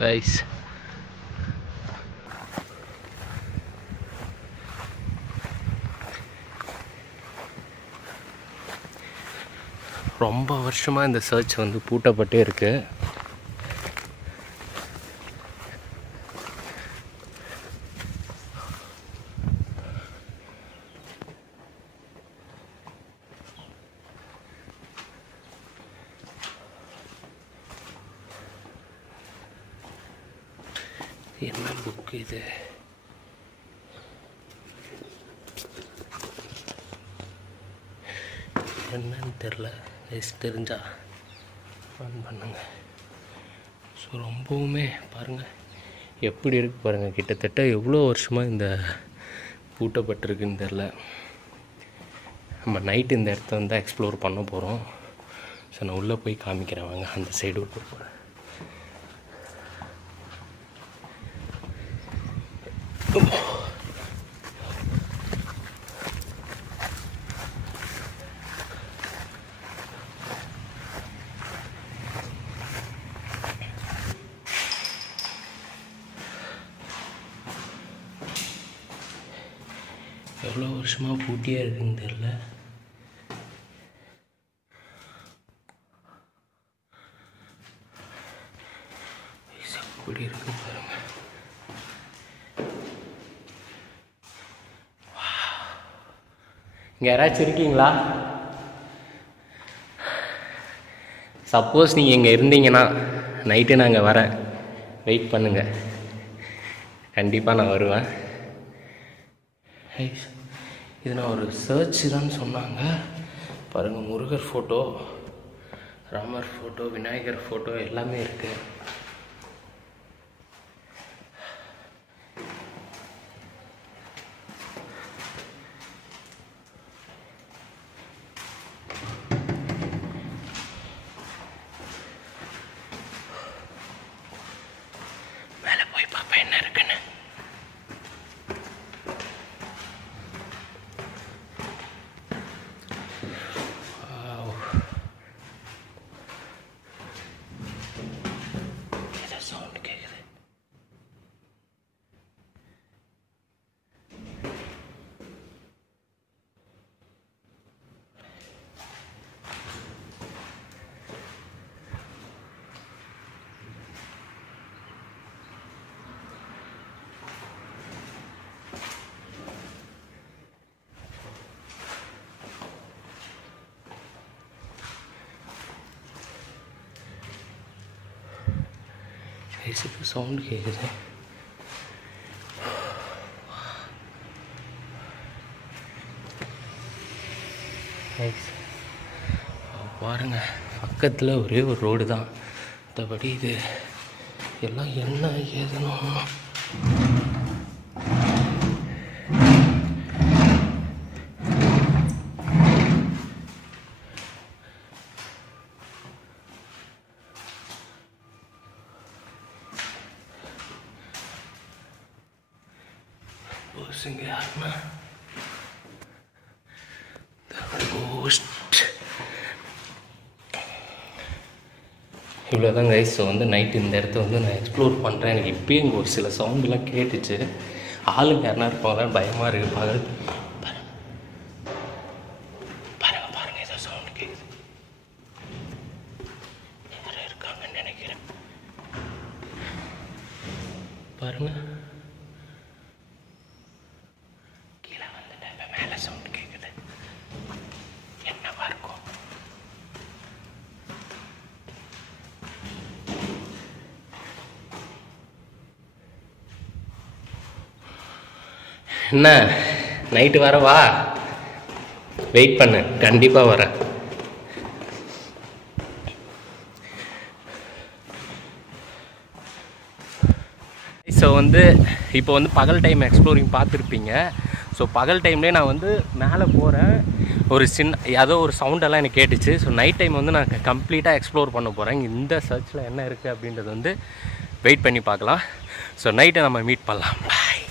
Guys. ரொம்ப வருஷமாக இந்த சர்ச் வந்து பூட்டப்பட்டே இருக்கு. என்ன புக் இது? என்னன்னு தெரில. தெரிஞ்சா ஃபோன் பண்ணுங்க. ஸோ ரொம்பவுமே பாருங்கள் எப்படி இருக்கு பாருங்கள். கிட்டத்தட்ட எவ்வளோ வருஷமாக இந்த பூட்டப்பட்டிருக்குன்னு தெரில. நம்ம நைட்டு இந்த இடத்த வந்து எக்ஸ்ப்ளோர் பண்ண போகிறோம். ஸோ நான் உள்ளே போய் காமிக்கிறேன் வாங்க. அந்த சைடு விட்டு போகிறேன். எவ்வளோ வருஷமாக பூட்டியே இருக்குன்னு தெரில. எப்படி இருக்கு பாருங்க. இங்கே யாராச்சும் இருக்கீங்களா? சப்போஸ் நீங்கள் இங்கே இருந்தீங்கன்னா நைட்டு நான் இங்கே வரேன். வெயிட் பண்ணுங்கள், கண்டிப்பாக நான் வருவேன். இது நான் ஒரு சர்ச் தான் சொன்னாங்க பாருங்கள். Murugar photo, Ramar photo, Vinayagar photo எல்லாமே இருக்குது. மேலே போய் பார்ப்பேன் என்ன இருக்குன்னு. இப்போ சவுண்டு கேட்குது. பாருங்க, பக்கத்தில் ஒரே ஒரு ரோடு தான். மற்றபடி இது எல்லாம் என்ன ஏதுன்னு யாருன்னா இவ்வளோதான் கைஸ். ஸோ வந்து நைட்டு இந்த இடத்த வந்து நான் எக்ஸ்ப்ளோர் பண்ணுறேன். எனக்கு இப்போயே இங்கே ஒரு சில சவுண்டுலாம் கேட்டுச்சு. ஆளுங்க யாருனா இருப்பாங்களான்னு பயமாக இருக்குது. பாருங்க ஏதோ சவுண்டு கேட்குது. யாரும் இருக்காங்கன்னு நினைக்கிறேன். பாருங்க, கீழே வந்துட்டேன். இப்போ மேலே சவுண்டு கேட்குது. என்னவா இருக்கும்? என்ன நைட்டு வரவா? வெயிட் பண்ணு, கண்டிப்பாக வரேன். ஸோ வந்து இப்போ வந்து பகல் டைம் எக்ஸ்ப்ளோரிங் பார்த்துருப்பீங்க. ஸோ பகல் டைம்லேயே நான் வந்து மேலே போகிறேன். ஒரு ஏதோ ஒரு சவுண்டெல்லாம் எனக்கு கேட்டுச்சு. ஸோ நைட் டைம் வந்து நான் கம்ப்ளீட்டாக எக்ஸ்ப்ளோர் பண்ண போகிறேன். இந்த சர்ச்சில் என்ன இருக்குது அப்படின்றது வந்து வெயிட் பண்ணி பார்க்கலாம். ஸோ நைட்டை நம்ம மீட் பண்ணலாம். பாய்.